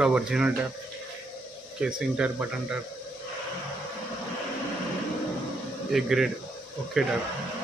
पूरा original tyre, casing tyre, button tyre, एक grade okay tyre.